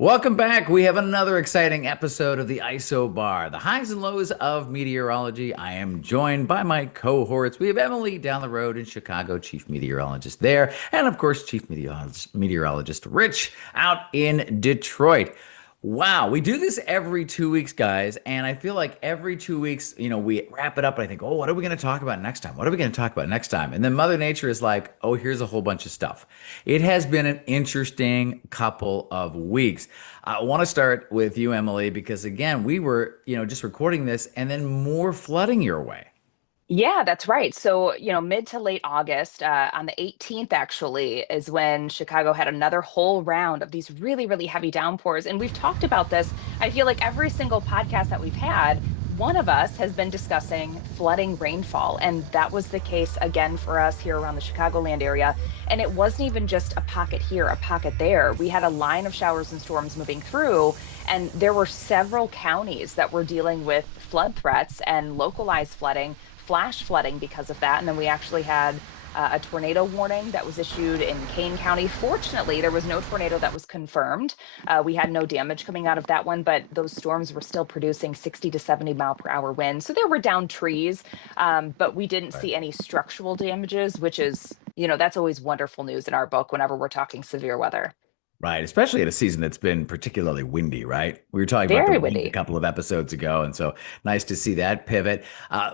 Welcome back. We have another exciting episode of the Isobar, the highs and lows of meteorology. I am joined by my cohorts. We have Emily down the road in Chicago, chief meteorologist there, and of course, chief meteorologist Rich out in Detroit. Wow, we do this every 2 weeks, guys, and I feel like every 2 weeks, we wrap it up and I think, oh, what are we going to talk about next time? What are we going to talk about next time? And then Mother Nature is like, oh, here's a whole bunch of stuff. It has been an interesting couple of weeks. I want to start with you, Emily, because again, we were, just recording this and then more flooding your way. Yeah, that's right. So, mid to late August, on the 18th, actually, is when Chicago had another whole round of these really, really heavy downpours. And we've talked about this. I feel like every single podcast that we've had, one of us has been discussing flooding rainfall. And that was the case again for us here around the Chicagoland area. And it wasn't even just a pocket here, a pocket there. We had a line of showers and storms moving through, and there were several counties that were dealing with flood threats and localized flooding, flash flooding because of that. And then we actually had a tornado warning that was issued in Kane County. Fortunately, there was no tornado that was confirmed. We had no damage coming out of that one, but those storms were still producing 60 to 70-mile-per-hour winds. So there were down trees, but we didn't Right. see any structural damages, which is, that's always wonderful news in our book whenever we're talking severe weather. Right, especially in a season that's been particularly windy, right? We were talking about the Very wind a windy. couple of episodes ago, and so nice to see that pivot.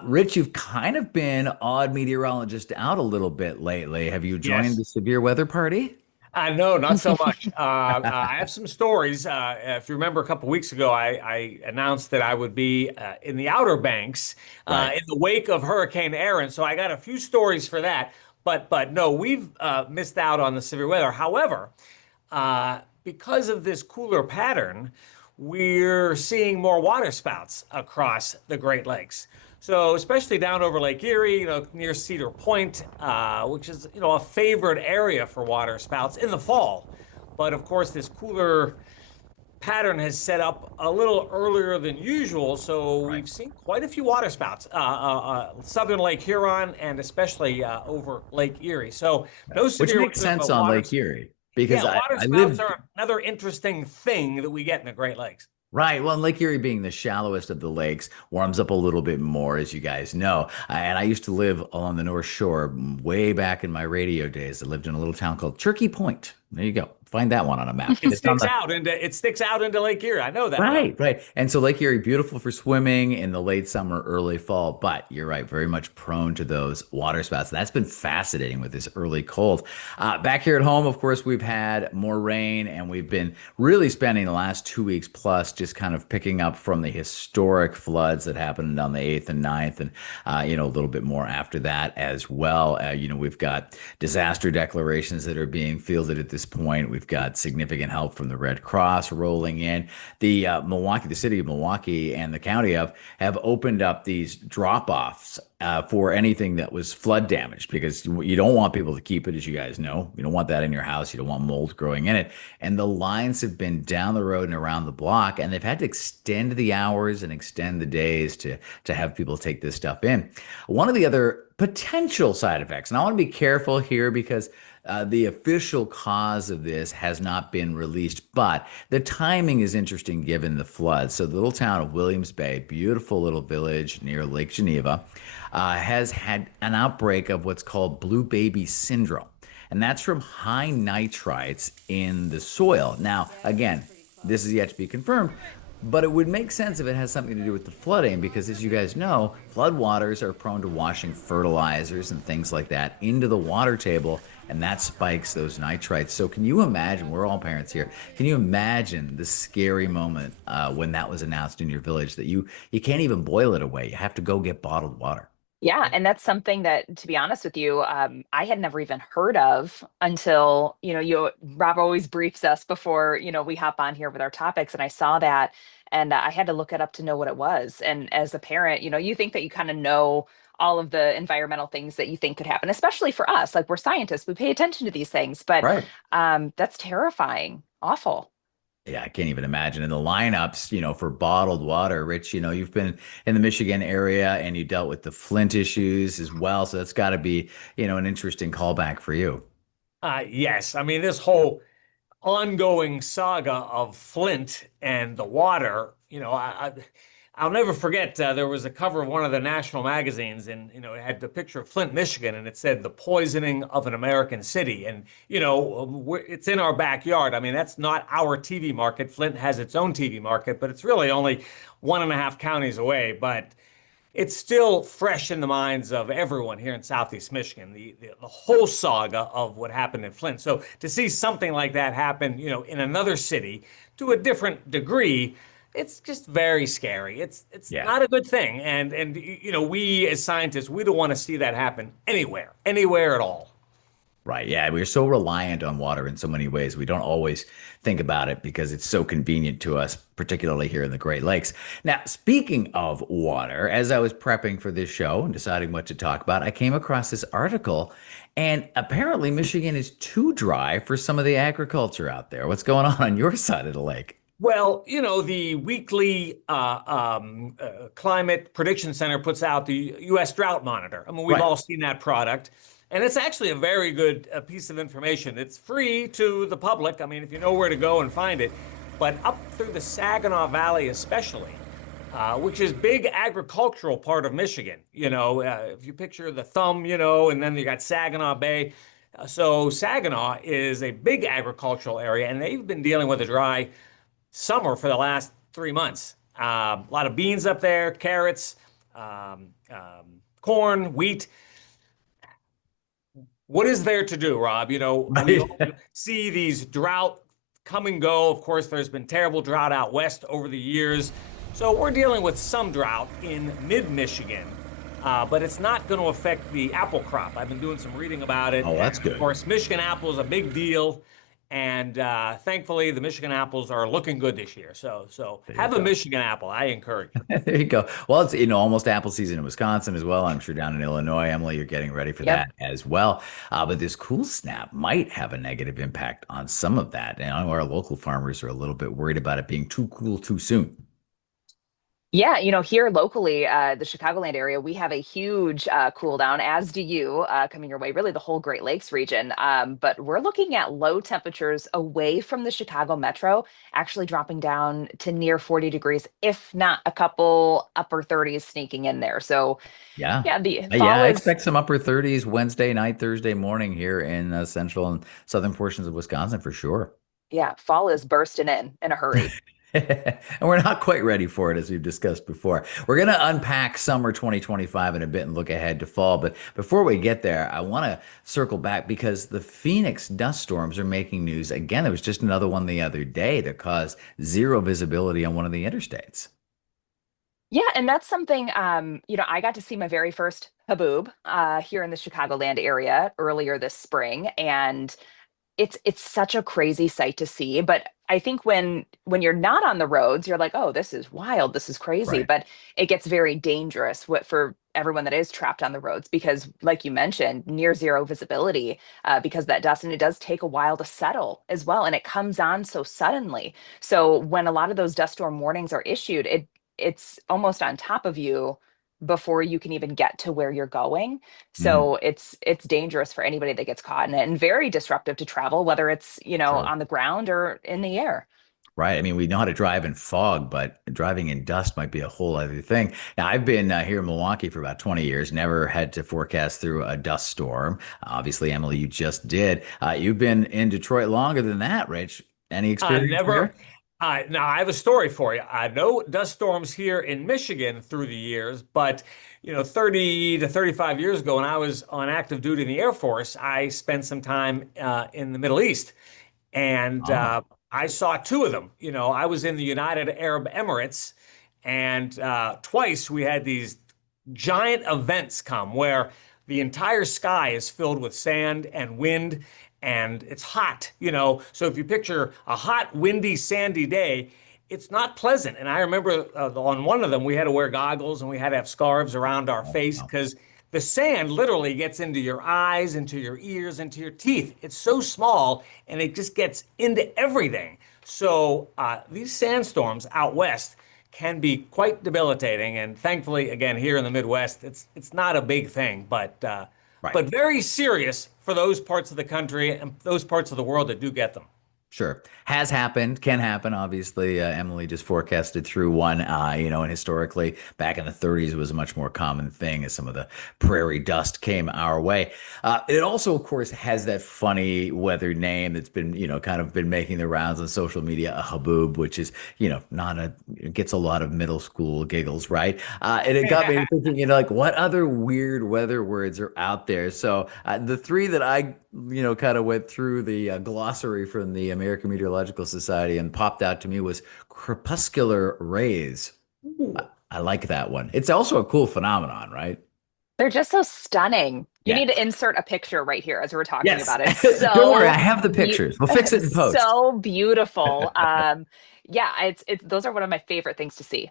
Rich, you've kind of been odd meteorologist out a little bit lately. Have you joined Yes. the severe weather party? No, not so much. I have some stories. If you remember a couple weeks ago, I announced that I would be in the Outer Banks Right. in the wake of Hurricane Aaron. So I got a few stories for that. But no, we've missed out on the severe weather. However, because of this cooler pattern, we're seeing more water spouts across the Great Lakes. So, especially down over Lake Erie, near Cedar Point, which is, a favorite area for water spouts in the fall. But of course, this cooler pattern has set up a little earlier than usual. So, Right. we've seen quite a few water spouts, southern Lake Huron and especially over Lake Erie. So, no Which severe makes weather, sense but on water. Lake Erie Yeah, because I, water I spouts lived. are another interesting thing that we get in the Great Lakes. Right. Well, and Lake Erie being the shallowest of the lakes warms up a little bit more, as you guys know. And I used to live along the North Shore way back in my radio days. I lived in a little town called Turkey Point. There you go. Find that one on a map. It It's on sticks the out into Lake Erie. I know that well. Right, right. And so Lake Erie, beautiful for swimming in the late summer, early fall, but you're right, very much prone to those water spouts. That's been fascinating with this early cold. Back here at home, of course, we've had more rain and we've been really spending the last 2 weeks plus just kind of picking up from the historic floods that happened on the 8th and 9th and, a little bit more after that as well. We've got disaster declarations that are being fielded at this point. We've got significant help from the Red Cross rolling in. The city of Milwaukee and the county have opened up these drop-offs for anything that was flood damaged because you don't want people to keep it, as you guys know. You don't want that in your house. You don't want mold growing in it. And the lines have been down the road and around the block, and they've had to extend the hours and extend the days to have people take this stuff in. One of the other potential side effects, and I want to be careful here because the official cause of this has not been released, but the timing is interesting given the flood. So, the little town of Williams Bay, beautiful little village near Lake Geneva, has had an outbreak of what's called blue baby syndrome. And that's from high nitrites in the soil. Now, again, this is yet to be confirmed, but it would make sense if it has something to do with the flooding, because as you guys know, floodwaters are prone to washing fertilizers and things like that into the water table, and that spikes those nitrites. So, can you imagine? We're all parents here. Can you imagine the scary moment when that was announced in your village that you can't even boil it away? You have to go get bottled water. Yeah, and that's something that, to be honest with you, I had never even heard of until, Rob always briefs us before, we hop on here with our topics, and I saw that, and I had to look it up to know what it was. And as a parent, you think that you kind of know all of the environmental things that you think could happen, especially for us. Like, we're scientists, we pay attention to these things, but Right. that's terrifying, awful. Yeah, I can't even imagine. And the lineups, for bottled water, Rich, you've been in the Michigan area and you dealt with the Flint issues as well. So that's got to be, an interesting callback for you. Yes, I mean this whole ongoing saga of Flint and the water, I'll never forget. There was a cover of one of the national magazines, and it had the picture of Flint, Michigan, and it said "the poisoning of an American city." And it's in our backyard. I mean, that's not our TV market. Flint has its own TV market, but it's really only 1.5 counties away. But it's still fresh in the minds of everyone here in Southeast Michigan, the whole saga of what happened in Flint. So to see something like that happen, in another city to a different degree, it's just very scary. It's Yeah. not a good thing. And we as scientists, we don't want to see that happen anywhere at all. Right. Yeah. We're so reliant on water in so many ways. We don't always think about it because it's so convenient to us, particularly here in the Great Lakes. Now, speaking of water, as I was prepping for this show and deciding what to talk about, I came across this article, and apparently Michigan is too dry for some of the agriculture out there. What's going on your side of the lake? Well, the weekly Climate Prediction Center puts out the U.S. Drought Monitor. I mean, we've Right. all seen that product, and it's actually a very good piece of information. It's free to the public. I mean, if you know where to go and find it, but up through the Saginaw Valley, especially, which is big agricultural part of Michigan. If you picture the thumb, and then you got Saginaw Bay. So Saginaw is a big agricultural area, and they've been dealing with a dry summer for the last 3 months. A lot of beans up there, carrots, corn, wheat. What is there to do, Rob? We Right. all see these drought come and go. Of course, there's been terrible drought out west over the years. So we're dealing with some drought in mid-Michigan, but it's not going to affect the apple crop. I've been doing some reading about it. Oh, that's And of good. course, Michigan apple is a big deal. And thankfully, the Michigan apples are looking good this year. So There you have a go. Michigan apple. I encourage you. There you go. Well, it's almost apple season in Wisconsin as well. I'm sure down in Illinois, Emily, you're getting ready for Yep. that as well. But this cool snap might have a negative impact on some of that. And I know our local farmers are a little bit worried about it being too cool too soon. Yeah, here locally, the Chicagoland area, we have a huge cool down, as do you, coming your way, really the whole Great Lakes region. But we're looking at low temperatures away from the Chicago metro, actually dropping down to near 40 degrees, if not a couple upper 30s sneaking in there. So, Yeah. yeah, the Yeah, fall I is, expect some upper 30s Wednesday night, Thursday morning here in central and southern portions of Wisconsin for sure. yeah, fall is bursting in a hurry. And we're not quite ready for it, as we've discussed before. We're going to unpack summer 2025 in a bit and look ahead to fall. But before we get there, I want to circle back because the Phoenix dust storms are making news. Again, there was just another one the other day that caused zero visibility on one of the interstates. Yeah, and that's something, I got to see my very first haboob here in the Chicagoland area earlier this spring. And it's such a crazy sight to see, but I think when you're not on the roads, you're like, "Oh, this is wild, this is crazy," Right. but it gets very dangerous for everyone that is trapped on the roads because, like you mentioned, near zero visibility, because that dust, and it does take a while to settle as well, and it comes on so suddenly. So when a lot of those dust storm warnings are issued, it's almost on top of you before you can even get to where you're going. Mhm. So it's dangerous for anybody that gets caught in it and very disruptive to travel, whether it's, Sure. on the ground or in the air. Right. I mean, we know how to drive in fog, but driving in dust might be a whole other thing. Now, I've been here in Milwaukee for about 20 years, never had to forecast through a dust storm. Obviously, Emily, you just did. You've been in Detroit longer than that, Rich. Any experience Never. there? Now, I have a story for you. I know dust storms here in Michigan through the years, but 30 to 35 years ago, when I was on active duty in the Air Force, I spent some time in the Middle East, and Oh, I saw two of them. I was in the United Arab Emirates, and twice we had these giant events come where the entire sky is filled with sand and wind, and it's hot. So if you picture a hot, windy, sandy day, it's not pleasant. And I remember on one of them, we had to wear goggles and we had to have scarves around our oh, face wow. because the sand literally gets into your eyes, into your ears, into your teeth. It's so small and it just gets into everything. So these sandstorms out west can be quite debilitating. And thankfully, again, here in the Midwest, it's not a big thing, Right. but very serious for those parts of the country and those parts of the world that do get them. Sure. Has happened, can happen. Obviously, Emily just forecasted through one, and historically, back in the 30s, it was a much more common thing as some of the prairie dust came our way. It also, of course, has that funny weather name that's been, kind of been making the rounds on social media, a haboob, which is, not it gets a lot of middle school giggles, right? And it got me thinking, like what other weird weather words are out there? So the three that I kind of went through the glossary from the American Meteorological Society and popped out to me was crepuscular rays. Ooh. I like that one. It's also a cool phenomenon, right? They're just so stunning. You Yeah. need to insert a picture right here as we're talking Yes. about it. Don't worry, I So have the be pictures. We'll fix it in post. so beautiful. Yeah, it's those are one of my favorite things to see.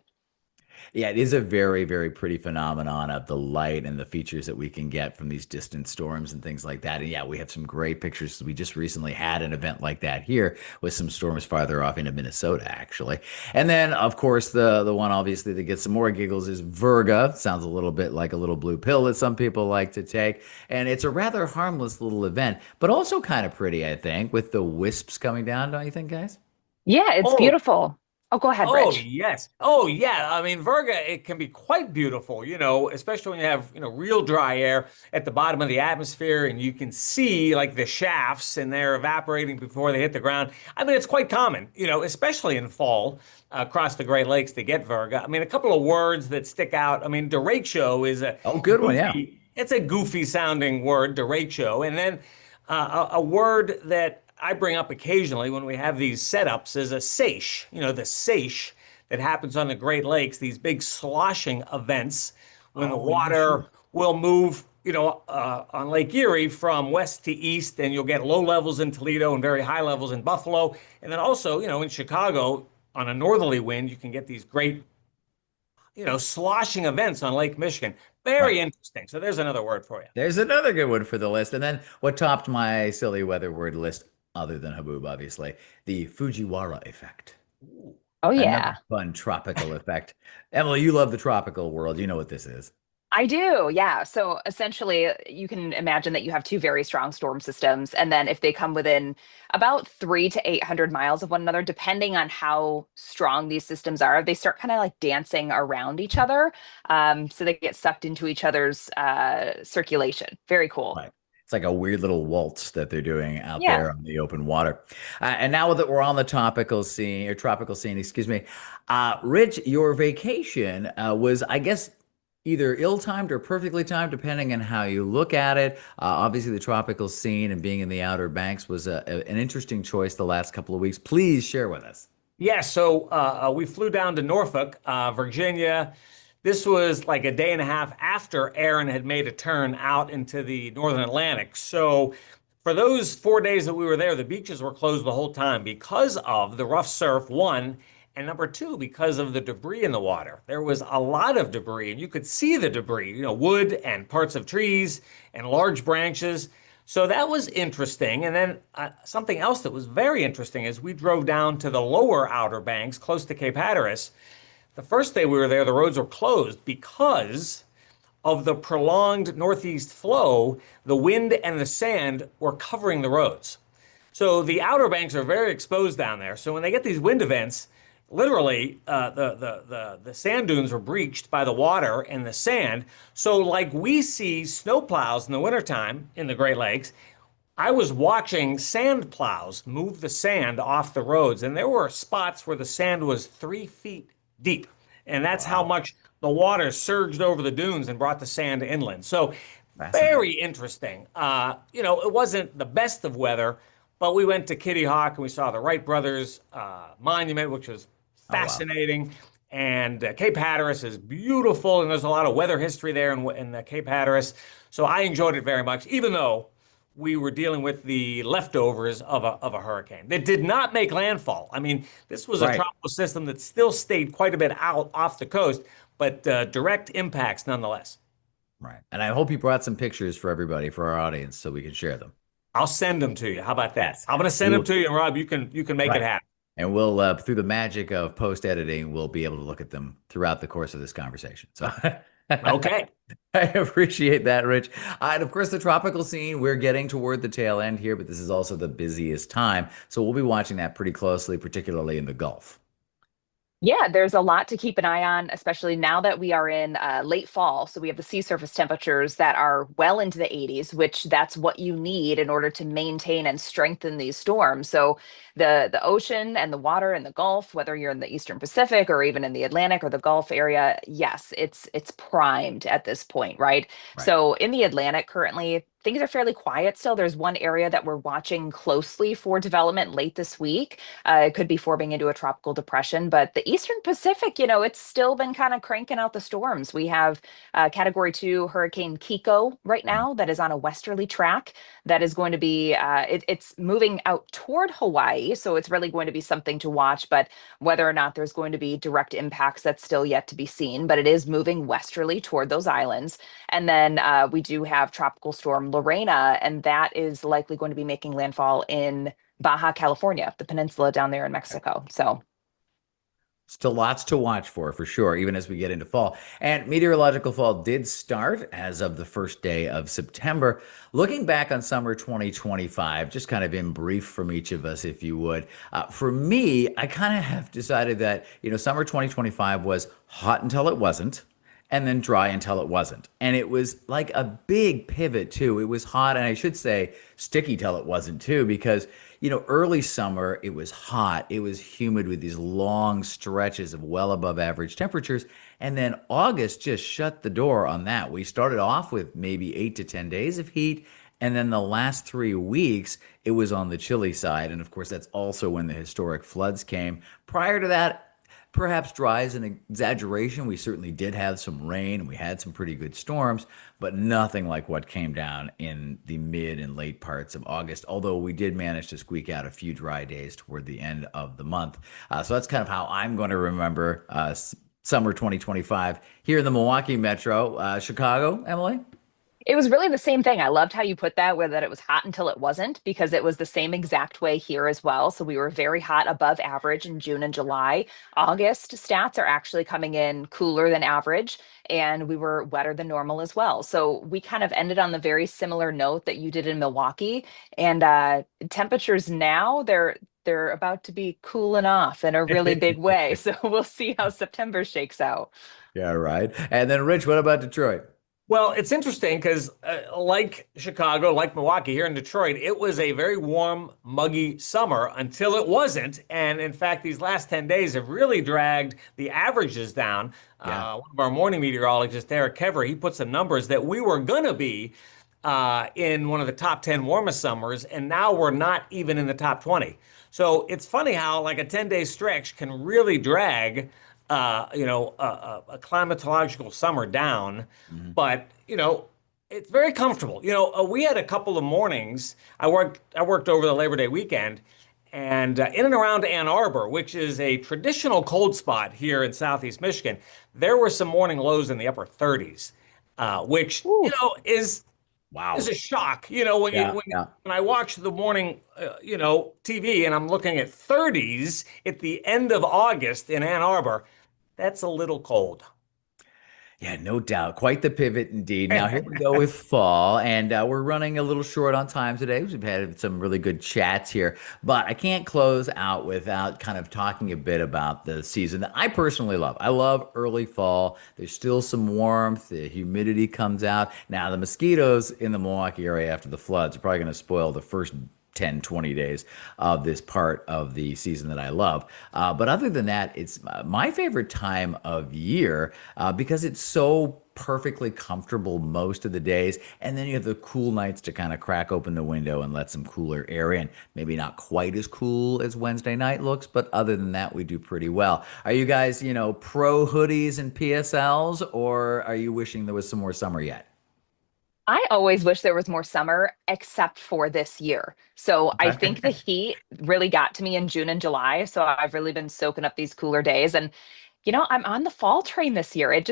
Yeah, it is a very, very pretty phenomenon of the light and the features that we can get from these distant storms and things like that. And yeah, we have some great pictures. We just recently had an event like that here with some storms farther off into Minnesota, actually. And then, of course, the one obviously that gets some more giggles is Virga. Sounds a little bit like a little blue pill that some people like to take. And it's a rather harmless little event, but also kind of pretty, I think, with the wisps coming down, don't you think, guys? Yeah, it's Oh, beautiful. Oh, go ahead, oh Rich. yes. Oh yeah. I mean, Virga, it can be quite beautiful, especially when you have, real dry air at the bottom of the atmosphere and you can see like the shafts and they're evaporating before they hit the ground. I mean, it's quite common, especially in fall across the Great Lakes to get Virga. I mean, a couple of words that stick out. I mean, derecho is Oh, good one. Yeah. it's a goofy sounding word, derecho. And then a word that I bring up occasionally when we have these setups is a seiche, the seiche that happens on the Great Lakes, these big sloshing events when the Oh, yeah, water sure. will move, on Lake Erie from west to east, and you'll get low levels in Toledo and very high levels in Buffalo. And then also, in Chicago, on a northerly wind, you can get these great, sloshing events on Lake Michigan. Right. Very interesting. So there's another word for you. There's another good one for the list. And then what topped my silly weather word list, other than Haboob, obviously, the Fujiwara effect. Ooh. Oh Another yeah. fun tropical effect. Emily, you love the tropical world. You know what this is. I do, yeah. So essentially, you can imagine that you have two very strong storm systems, and then if they come within about 3 to 800 miles of one another, depending on how strong these systems are, they start kind of like dancing around each other. So they get sucked into each other's circulation. Very cool. Right. It's like a weird little waltz that they're doing out Yeah. there on the open water. And now that we're on the topical scene or tropical scene, excuse me, Rich, your vacation was, I guess, either ill-timed or perfectly timed, depending on how you look at it. Obviously, the tropical scene and being in the Outer Banks was an interesting choice the last couple of weeks. Please share with us. Yeah, so we flew down to Norfolk, Virginia. This was like a day and a half after Aaron had made a turn out into the Northern Atlantic. So for those 4 days that we were there, the beaches were closed the whole time because of the rough surf, one, and number two, because of the debris in the water. There was a lot of debris, and you could see the debris, wood and parts of trees and large branches. So that was interesting. And then something else that was very interesting is we drove down to the lower Outer Banks, close to Cape Hatteras. The first day we were there, the roads were closed because of the prolonged northeast flow. The wind and the sand were covering the roads. So the Outer Banks are very exposed down there. So when they get these wind events, literally the sand dunes were breached by the water and the sand. So like we see snow plows in the wintertime in the Great Lakes, I was watching sand plows move the sand off the roads, and there were spots where the sand was 3 feet deep. And that's how Wow. much the water surged over the dunes and brought the sand inland. So Fascinating. very interesting. It wasn't the best of weather, but we went to Kitty Hawk and we saw the Wright Brothers monument, which was Oh, wow. fascinating. And Cape Hatteras is beautiful, and there's a lot of weather history there in Cape Hatteras. So I enjoyed it very much, even though we were dealing with the leftovers of a hurricane that did not make landfall. I mean, this was a Right. tropical system that still stayed quite a bit out off the coast, but direct impacts nonetheless. Right. And I hope you brought some pictures for everybody, for our audience, so we can share them. I'll send them to you. How about that? Yes. I'm going to We send them will. to you, and Rob, you can make it Right. happen. And we'll, through the magic of post editing, we'll be able to look at them throughout the course of this conversation. So Okay. I appreciate that, Rich. And of course, the tropical scene, we're getting toward the tail end here, but this is also the busiest time. So we'll be watching that pretty closely, particularly in the Gulf. Yeah, there's a lot to keep an eye on, especially now that we are in late fall. So we have the sea surface temperatures that are well into the 80s, which that's what you need in order to maintain and strengthen these storms. So the ocean and the water in the Gulf, whether you're in the Eastern Pacific or even in the Atlantic or the Gulf area, yes, it's primed at this point, right? Right. So in the Atlantic currently, things are fairly quiet still. There's one area that we're watching closely for development late this week. It could be forming into a tropical depression, but the Eastern Pacific, it's still been kind of cranking out the storms. We have Category 2 Hurricane Kiko right now that is on a westerly track that is going to be, it's moving out toward Hawaii. So it's really going to be something to watch, but whether or not there's going to be direct impacts, that's still yet to be seen. But it is moving westerly toward those islands. And then we do have Tropical Storm Lorena, and that is likely going to be making landfall in Baja California, the peninsula down there in Mexico. So Still lots to watch for sure, even as we get into fall. And meteorological fall did start as of the first day of September. Looking back on summer 2025, just kind of in brief from each of us, if you would. For me, I kind of have decided that, summer 2025 was hot until it wasn't, and then dry until it wasn't. And it was like a big pivot, too. It was hot, and I should say sticky till it wasn't, too, because early summer, it was hot, it was humid with these long stretches of well above average temperatures. And then August just shut the door on that. We started off with maybe 8 to 10 days of heat. And then the last 3 weeks, it was on the chilly side. And of course, that's also when the historic floods came. Prior to that, perhaps dry is an exaggeration. We certainly did have some rain and we had some pretty good storms, but nothing like what came down in the mid and late parts of August, although we did manage to squeak out a few dry days toward the end of the month. So that's kind of how I'm going to remember summer 2025 here in the Milwaukee metro. Chicago, Emily? it was really the same thing. I loved how you put that, where that it was hot until it wasn't, because it was the same exact way here as well. So we were very hot above average in June and July. August stats are actually coming in cooler than average, and we were wetter than normal as well. So we kind of ended on the very similar note that you did in Milwaukee. And temperatures now, they're about to be cooling off in a really big way. So we'll see how September shakes out. Yeah, right. And then, Rich, what about Detroit? Well, it's interesting because, like Chicago, like Milwaukee, here in Detroit, it was a very warm, muggy summer until it wasn't. And in fact, these last 10 days have really dragged the averages down. Yeah. One of our morning meteorologists, Eric Kever, he put some numbers that we were going to be in one of the top 10 warmest summers, and now we're not even in the top 20. So it's funny how, like, a 10-day stretch can really drag a climatological summer down, Mhm. but it's very comfortable. We had a couple of mornings. I worked over the Labor Day weekend, and in and around Ann Arbor, which is a traditional cold spot here in Southeast Michigan, there were some morning lows in the upper 30s, which Ooh. is Wow. a shock. When you Yeah. when Yeah. when I watch the morning, TV, and I'm looking at 30s at the end of August in Ann Arbor. That's a little cold. Yeah, no doubt. Quite the pivot indeed. Now, here we go with fall, and we're running a little short on time today. We've had some really good chats here, but I can't close out without kind of talking a bit about the season that I personally love. I love early fall. There's still some warmth, the humidity comes out. Now, the mosquitoes in the Milwaukee area after the floods are probably going to spoil the first 10, 20 days of this part of the season that I love. But other than that, it's my favorite time of year because it's so perfectly comfortable most of the days. And then you have the cool nights to kind of crack open the window and let some cooler air in. Maybe not quite as cool as Wednesday night looks, but other than that, we do pretty well. Are you guys, pro hoodies and PSLs, or are you wishing there was some more summer yet? I always wish there was more summer, except for this year. So I think the Okay. heat really got to me in June and July. So I've really been soaking up these cooler days. And, I'm on the fall train this year. It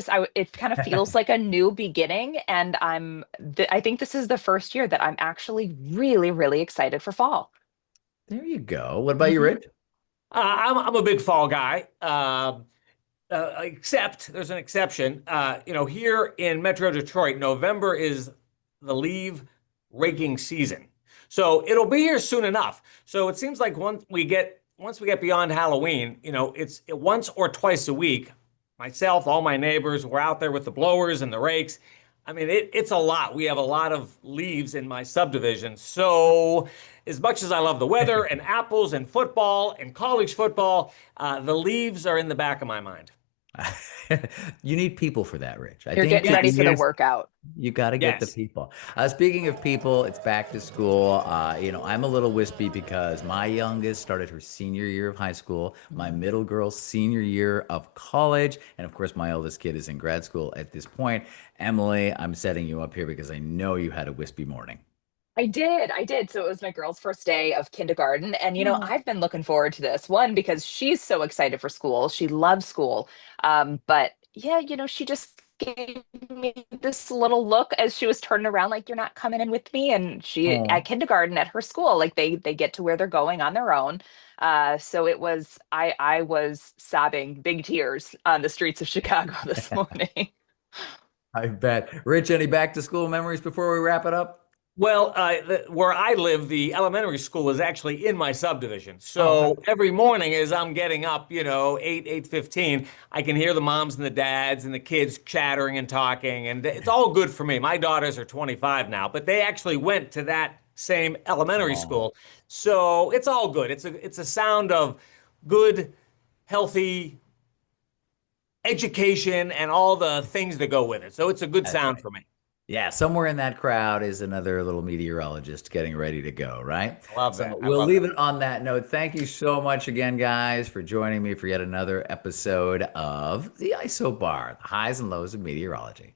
kind of feels like a new beginning. And I think this is the first year that I'm actually really, really excited for fall. There you go. What about you, Mhm. Rich? I'm a big fall guy. except there's an exception. Here in Metro Detroit, November is the leaf raking season, so it'll be here soon enough. So it seems like once we get beyond Halloween, it's once or twice a week. Myself, all my neighbors, we're out there with the blowers and the rakes. I mean, it's a lot. We have a lot of leaves in my subdivision. So, as much as I love the weather and apples and football and college football, the leaves are in the back of my mind. You need people for that, Rich. I You're think getting Yes, ready for the yes, workout. you got to get the yes. people. Speaking of people, it's back to school. I'm a little wispy because my youngest started her senior year of high school, my middle girl's senior year of college, and of course, my oldest kid is in grad school at this point. Emily, I'm setting you up here because I know you had a wispy morning. I did. I did. So it was my girl's first day of kindergarten. And, I've been looking forward to this one because she's so excited for school. She loves school. But yeah, she just gave me this little look as she was turning around, like, you're not coming in with me. And she Oh. at kindergarten at her school, like they get to where they're going on their own. So it was I was sobbing big tears on the streets of Chicago this morning. I bet. Rich, any back to school memories before we wrap it up? Well, where I live, the elementary school is actually in my subdivision. Oh, So every morning as I'm getting up, 8:15, I can hear the moms and the dads and the kids chattering and talking, and it's all good for me. My daughters are 25 now, but they actually went to that same elementary oh, school. So it's all good. It's a sound of good, healthy education and all the things that go with it. So it's a good that's sound right. for me. Yeah, somewhere in that crowd is another little meteorologist getting ready to go, right? I love So that. I we'll love that. leave it on that note. Thank you so much again, guys, for joining me for yet another episode of the Isobar, the highs and lows of meteorology.